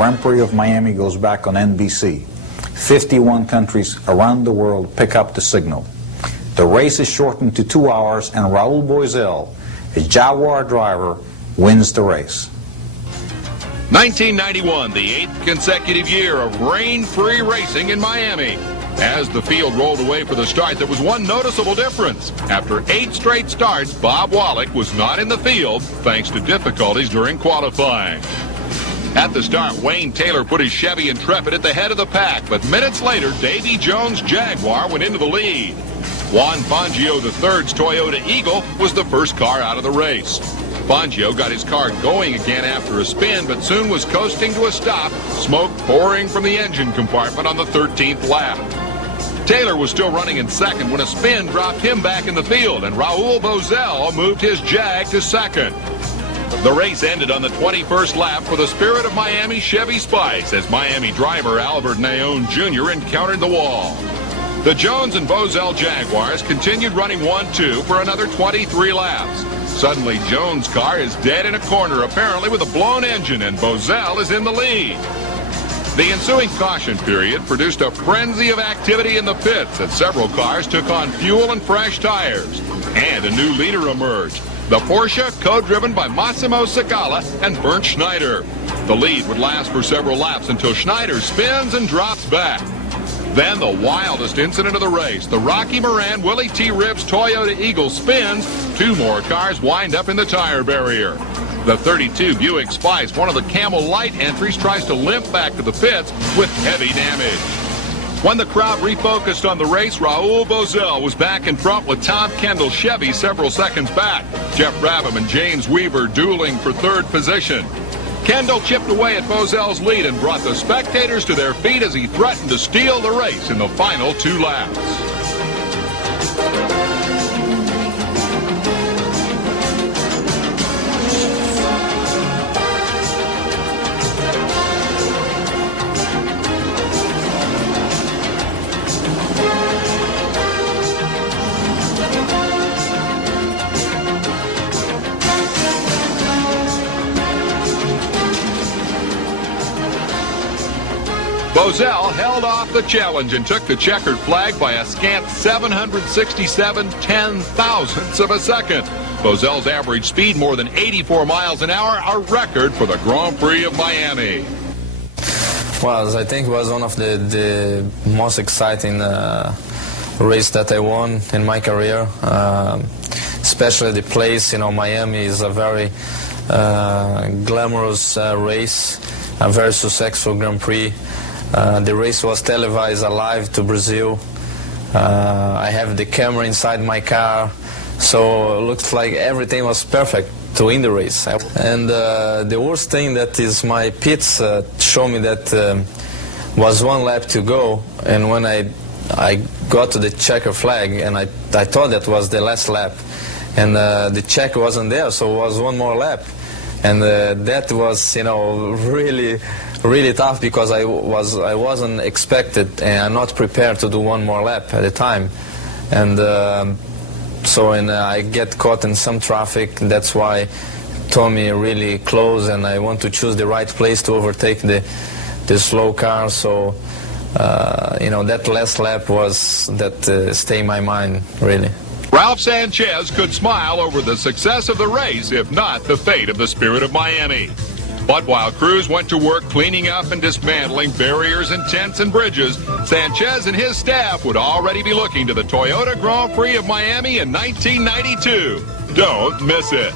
Grand Prix of Miami goes back on NBC. 51 countries around the world pick up the signal. The race is shortened to 2 hours, and Raul Boesel, a Jaguar driver, wins the race. 1991, the 8th consecutive year of rain-free racing in Miami. As the field rolled away for the start, there was one noticeable difference. After 8 straight starts, Bob Wallach was not in the field thanks to difficulties during qualifying. At the start, Wayne Taylor put his Chevy Intrepid at the head of the pack, but minutes later, Davy Jones' Jaguar went into the lead. Juan Fangio III's Toyota Eagle was the first car out of the race. Fangio got his car going again after a spin, but soon was coasting to a stop, smoke pouring from the engine compartment on the 13th lap. Taylor was still running in second when a spin dropped him back in the field, and Raul Boesel moved his Jag to second. The race ended on the 21st lap for the Spirit of Miami Chevy Spice as Miami driver Albert Naon Jr. encountered the wall. The Jones and Boesel Jaguars continued running 1-2 for another 23 laps. Suddenly, Jones' car is dead in a corner, apparently with a blown engine, and Boesel is in the lead. The ensuing caution period produced a frenzy of activity in the pits as several cars took on fuel and fresh tires. And a new leader emerged, the Porsche co-driven by Massimo Segala and Bernd Schneider. The lead would last for several laps until Schneider spins and drops back. Then the wildest incident of the race, the Rocky Moran Willie T. Ribbs Toyota Eagle spins. 2 more cars wind up in the tire barrier. The 32 Buick Spice, one of the Camel Light entries, tries to limp back to the pits with heavy damage. When the crowd refocused on the race, Raul Boesel was back in front with Tom Kendall's Chevy several seconds back. Jeff Brabham and James Weaver dueling for 3rd position. Kendall chipped away at Boesel's lead and brought the spectators to their feet as he threatened to steal the race in the final 2 laps. Boesel held off the challenge and took the checkered flag by a scant 767 ten-thousandths of a second. Boesel's average speed more than 84 miles an hour, a record for the Grand Prix of Miami. Well, I think it was one of the most exciting race that I won in my career. Especially the place, Miami is a very glamorous race, a very successful Grand Prix. The race was televised live to Brazil. I have the camera inside my car, so it looks like everything was perfect to win the race. And the worst thing that is my pits show me that was 1 lap to go, and when I got to the checker flag, and I thought that was the last lap, and the check wasn't there, so it was 1 more lap. And that was, really tough because I wasn't expected and I'm not prepared to do 1 more lap at a time. And I get caught in some traffic. That's why Tommy really close, and I want to choose the right place to overtake the slow car. So, that last lap was that stay in my mind, really. Ralph Sanchez could smile over the success of the race, if not the fate of the Spirit of Miami. But while crews went to work cleaning up and dismantling barriers and tents and bridges, Sanchez and his staff would already be looking to the Toyota Grand Prix of Miami in 1992. Don't miss it.